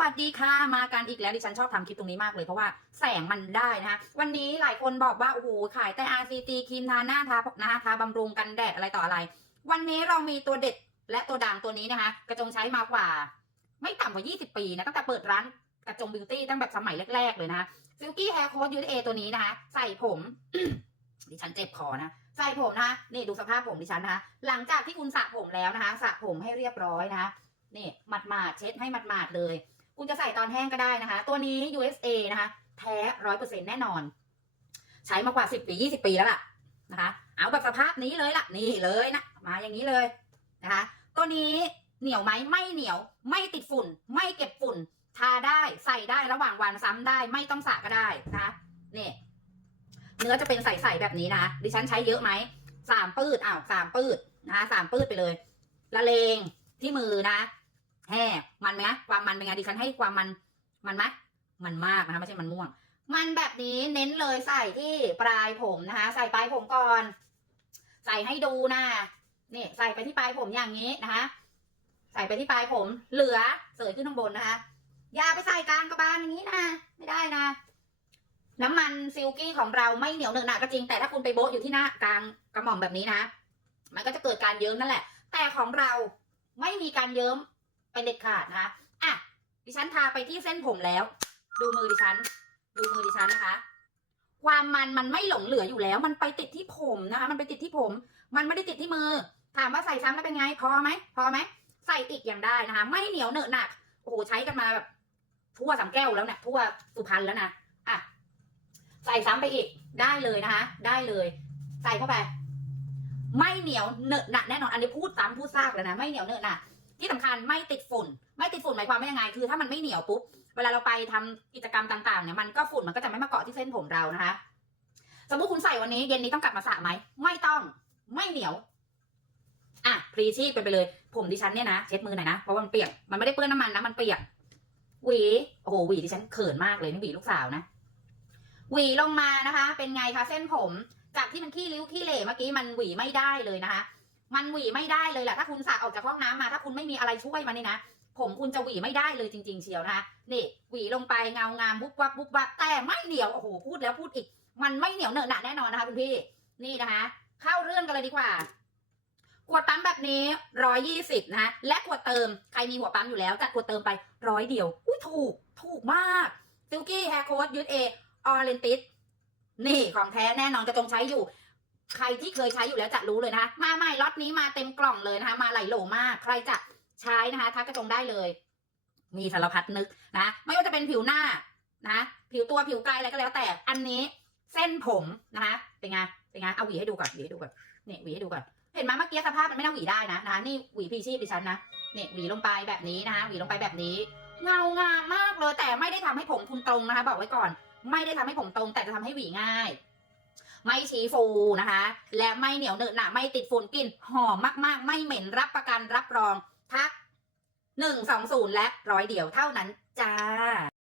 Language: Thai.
วัสดีค่ะมากันอีกแล้วดิฉันชอบทำคลิปตรงนี้มากเลยเพราะว่าแสงมันได้นะคะวันนี้หลายคนบอกว่าโอ้โหขายแต่ RCT ครีมทาหน้าทาหนะคะทาบำรุงกันแดดอะไรต่ออะไร วันนี้เรามีตัวเด็ดและตัวดังตัวนี้นะคะ กระจงใช้มากว่า ไม่ต่ำกว่า 20 ปีนะตั้งแต่เปิดร้านกระจงบิวตี้ตั้งแบบสมัยแรก ๆ เลยนะซิลกี้แฮร์โค้ดยูเอตัวนี้นะคะใส่ผมดิฉันเจ็บคอนะใส่ผมนะคะนี่ดูสภาพผมดิฉันนะคะหลังจากที่คุณสระผมแล้วนะคะสระผมให้เรียบร้อยนะคะนี่หมาดมาดๆเช็ดให้มาดหมาดๆเลย คุณจะใส่ตอนแห้งก็ได้นะคะ ตัวนี้ USA นะคะ แท้ร้อยเปอร์เซ็นแน่นอน ใช้มากว่าสิบปียี่สิบปีแล้วล่ะนะคะ เอาแบบสภาพนี้เลยล่ะ นี่เลยนะ มาอย่างนี้เลยนะคะ ตัวนี้เหนียวไหมไม่เหนียว ไม่ติดฝุ่น ไม่เก็บฝุ่น ทาได้ใส่ได้ระหว่างวันซ้ำได้ไม่ต้องสระก็ได้นะคะนี่เนื้อจะเป็นใสๆแบบนี้นะดิฉันใช้เยอะไหมสามปืดอ้าวสามปืดนะคะสามปืดไปเลย ละเลงที่มือนะ แห่มันไหมความมันเป็นไงดิฉันให้ความมันมันไหมมันมากนะคะไม่ใช่มันม่วง มันแบบนี้เน้นเลยใส่ที่ปลายผมนะคะ ใส่ปลายผมก่อน ใส่ให้ดูนะนี่ใส่ไปที่ปลายผมอย่างนี้นะคะ ใส่ไปที่ปลายผม เหลือเสยขึ้นข้างบนนะคะอย่าไปใส่กลางกระบาลอย่างนี้นะไม่ได้นะ น้ำมันซิลกี้ของเราไม่เหนียวเหนอะหนะก็จริงแต่ถ้าคุณไปโบ๊ะอยู่ที่หน้ากลางกระหม่อมแบบนี้นะ มันก็จะเกิดการเยิ้มนั่นแหละ แต่ของเราไม่มีการเยิ้ม เป็นเด็ดขาดนะคะอะดิฉันทาไปที่เส้นผมแล้ว ดูมือดิฉัน ดูมือดิฉันนะคะ ความมันมันไม่หลงเหลืออยู่แล้ว มันไปติดที่ผมนะคะ มันไปติดที่ผม มันไม่ได้ติดที่มือ ถามว่าใส่ซ้ำแล้วเป็นไง พอไหมพอไหมใส่อีกอย่างได้นะคะ ไม่เหนียวเหนอะหนักโอ้โหใช้กันมาแบบทั่วสามแก้วแล้วเนี่ยทั่วสุพรรณแล้วนะอะใส่ซ้ำไปอีกได้เลยนะคะ ได้เลย ใส่เข้าไป ไม่เหนียวเหนอะหนะแน่นอนอันนี้พูดซ้ำพูดซากแล้วนะไม่เหนียวเหนอะหนะ ที่สำคัญไม่ติดฝุ่น ไม่ติดฝุ่นหมายความว่ายังไง คือถ้ามันไม่เหนียวปุ๊บ เวลาเราไปทำกิจกรรมต่างๆเนี่ยมันก็ฝุ่นมันก็จะไม่มาเกาะที่เส้นผมเรานะคะ สมมติคุณใส่วันนี้เย็นนี้ต้องกลับมาสระไหม ไม่ต้อง ไม่เหนียว อะพรีชีพไปไปเลย ผมดิฉันเนี่ยนะเช็ดมือหน่อยนะ เพราะว่ามันเปียก มันไม่ได้เปื้อนน้ำมันนะ มันเปียก หวี โอ้โห หวีดิฉันเขินมากเลยนี่หวีลูกสาวนะ หวีลงมานะคะ เป็นไงคะเส้นผม จากที่มันขี้ริ้วขี้เหร่เมื่อกี้มันหวีไม่ได้เลยนะคะ มันหวีไม่ได้เลยแหละถ้าคุณสระออกจากห้องน้ำมา ถ้าคุณไม่มีอะไรช่วยมันนี่นะผมคุณจะหวีไม่ได้เลยจริง ๆ เชียวนะคะนี่หวีลงไปเงางามบุบวับบุบวับแต่ไม่เหนียวโอ้โหพูดแล้วพูดอีก มันไม่เหนียวเนอะหนะแน่นอนนะคะคุณพี่นี่นะคะ เข้าเรื่องกันเลยดีกว่าขวดปั๊มแบบนี้ร้อยยี่สิบนะและขวดเติมใครมีหัวปั๊มอยู่แล้วจัดขวดเติมไปร้อยเดียวอุ้ยถูกถูกมากซิลกี้แฮร์โค้ดยูเอออเรนติสนี่ของแท้แน่นอนจะจงใช้อยู่ ใครที่เคยใช้อยู่แล้วจะรู้เลยนะคะมาใหม่ล็อตนี้มาเต็มกล่องเลยนะคะ มาไหลโหลมาก ใครจะใช้นะคะทักกระจงได้เลย มีสารพัดนึกนะ ไม่ว่าจะเป็นผิวหน้านะ ผิวตัวผิวกายอะไรก็แล้วแต่ อันนี้เส้นผมนะคะเป็นไงเป็นไงเอาหวีให้ดูก่อนหวีให้ดูก่อนเนี่ยหวีให้ดูก่อนเห็นไหมเมื่อกี้สภาพมันไม่น่าหวีได้นะนะคะนี่หวีพีชีพดิฉันนะเนี่ยหวีลงไปแบบนี้นะคะหวีลงไปแบบนี้ เงางามมากเลยแต่ไม่ได้ทำให้ผมคุณตรงนะคะ บอกไว้ก่อน ไม่ได้ทำให้ผมตรง แต่จะทำให้หวีง่าย ไม่ชี้ฟูนะคะ และไม่เหนียวเหนอะหนะไม่ติดฝุ่นกลิ่นหอมมากๆ ไม่เหม็นรับประกันรับรองทักหนึ่งสองศูนย์และร้อยเดียวเท่านั้นจ้า